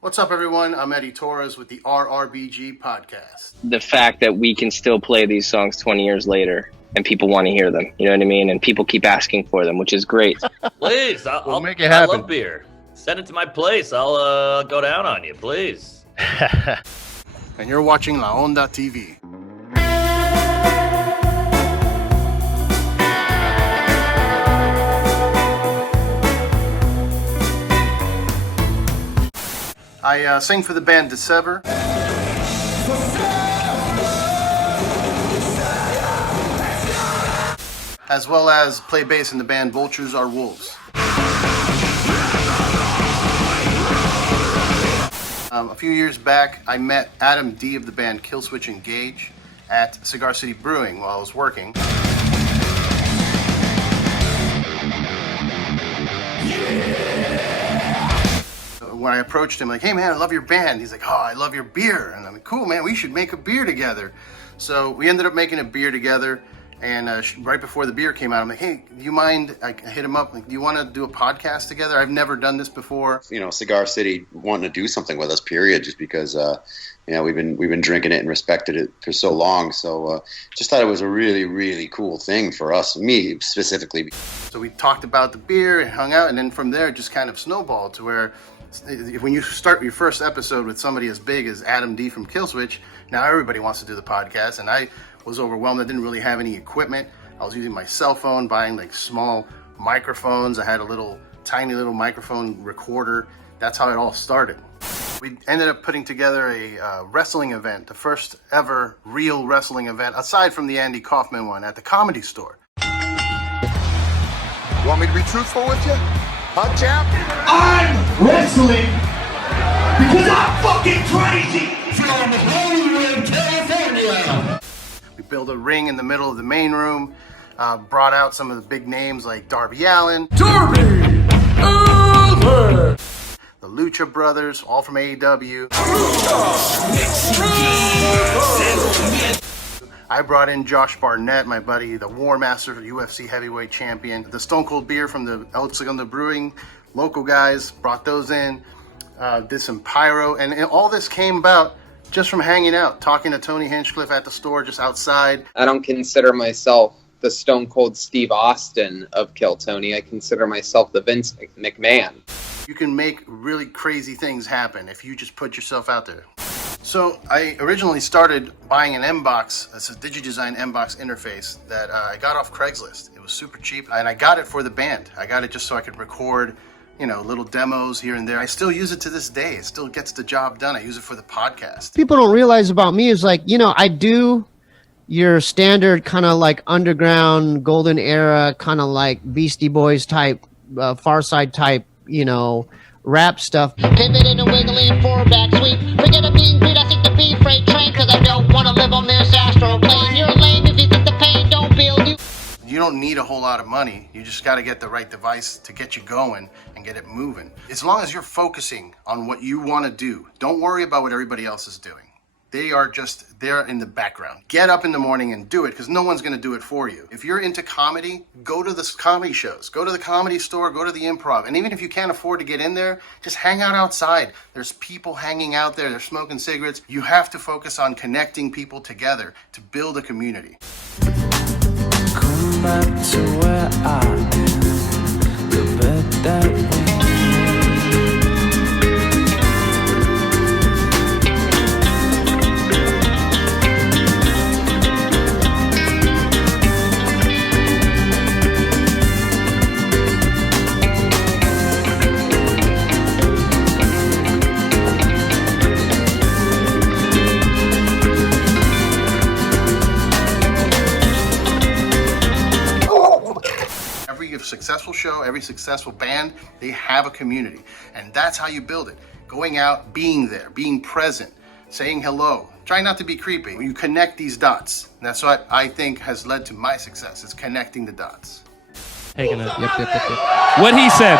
What's up, everyone? I'm Eddy Torres with the RRBG Podcast. The fact that we can still play these songs 20 years later and people want to hear them, you know what I mean? And people keep asking for them, which is great. Please, I'll make it happen. I love beer. Send it to my place. I'll go down on you, please. And you're watching La Onda TV. I sing for the band Dissever. As well as play bass in the band Vultures Are Wolves. A few years back, I met Adam D of the band Killswitch Engage at Cigar City Brewing while I was working. When I approached him, like, hey man, I love your band. He's like, oh, I love your beer. And I'm like, cool, man, we should make a beer together. So we ended up making a beer together. And right before the beer came out, I'm like, hey, do you mind? I hit him up, like, do you want to do a podcast together? I've never done this before. You know, Cigar City wanting to do something with us, period, just because, we've been drinking it and respected it for so long. So just thought it was a really, really cool thing for us, me specifically. So we talked about the beer and hung out. And then from there, it just kind of snowballed to where when you start your first episode with somebody as big as Adam D from Killswitch, now everybody wants to do the podcast. And I was overwhelmed. I didn't really have any equipment. I was using my cell phone, buying like small microphones. I had a tiny little microphone recorder. That's how it all started. We ended up putting together a wrestling event, the first ever real wrestling event, aside from the Andy Kaufman one, at the Comedy Store. Want me to be truthful with you? Huh, champ? I'm wrestling because I'm fucking crazy from Hollywood, California. We built a ring in the middle of the main room, brought out some of the big names like Darby Allin, Darby Allin, the Lucha Brothers, all from AEW. I brought in Josh Barnett, my buddy, the War Master, UFC heavyweight champion. The Stone Cold Beer from the El Segundo Brewing, local guys, brought those in, did some pyro, and all this came about just from hanging out, talking to Tony Hinchcliffe at the store, just outside. I don't consider myself the Stone Cold Steve Austin of Kill Tony. I consider myself the Vince McMahon. You can make really crazy things happen if you just put yourself out there. So I originally started buying an M-Box, it's a DigiDesign M-Box interface that I got off Craigslist. It was super cheap, and I got it for the band. I got it just so I could record, little demos here and there. I still use it to this day. It still gets the job done. I use it for the podcast. People don't realize about me is like, I do your standard kind of like underground golden era, kind of like Beastie Boys type, Far Side type, rap stuff. Pivoting and wiggling for a back sweep. Forget a being greed, I think the B freight train, cause I don't want to live on this astral plane. You're lame if you think the pain don't build you. You don't need a whole lot of money. You just got to get the right device to get you going and get it moving. As long as you're focusing on what you want to do, don't worry about what everybody else is doing. They are just there in the background. Get up in the morning and do it because no one's going to do it for you. If you're into comedy, go to the comedy shows. Go to the Comedy Store, go to the Improv. And even if you can't afford to get in there, just hang out outside. There's people hanging out there. They're smoking cigarettes. You have to focus on connecting people together to build a community. Come back to where I am, the bed that successful show, every successful band, they have a community. And that's how you build it. Going out, being there, being present, saying hello. Try not to be creepy. You connect these dots. And that's what I think has led to my success, is connecting the dots. Taking it. Yep. What he said.